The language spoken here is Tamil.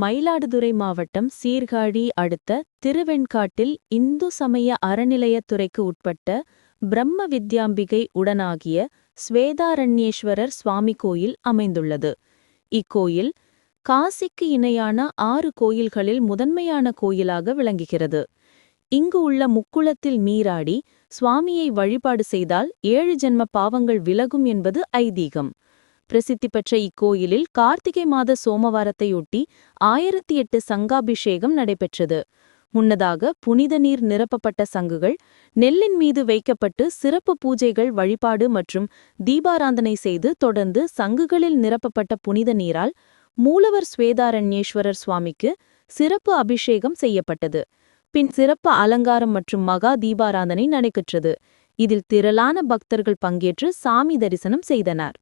மயிலாடுதுறை மாவட்டம் சீர்காழி அடுத்த திருவெண்காட்டில் இந்து சமய அறநிலையத்துறைக்கு உட்பட்ட பிரம்ம வித்யாம்பிகை உடனாகிய ஸ்வேதாரண்யேஸ்வரர் சுவாமி கோயில் அமைந்துள்ளது. இக்கோயில் காசிக்கு இணையான ஆறு கோயில்களில் முதன்மையான கோயிலாக விளங்குகிறது. இங்கு உள்ள முக்குளத்தில் நீராடி சுவாமியை வழிபாடு செய்தால் ஏழு ஜென்ம பாவங்கள் விலகும் என்பது ஐதீகம். பிரசித்தி பெற்ற இக்கோயிலில் கார்த்திகை மாத சோமவாரத்தையொட்டி ஆயிரத்தி எட்டு சங்காபிஷேகம் நடைபெற்றது. முன்னதாக புனித நீர் நிரப்பப்பட்ட சங்குகள் நெல்லின் மீது வைக்கப்பட்டு சிறப்பு பூஜைகள் வழிபாடு மற்றும் தீபாராந்தனை செய்து தொடர்ந்து சங்குகளில் நிரப்பப்பட்ட புனித நீரால் மூலவர் ஸ்வேதாரண்யேஸ்வரர் சுவாமிக்கு சிறப்பு அபிஷேகம் செய்யப்பட்டது. பின் சிறப்பு அலங்காரம் மற்றும் மகா தீபாராதனை நடைபெற்றது. இதில் திரளான பக்தர்கள் பங்கேற்று சாமி தரிசனம் செய்தனர்.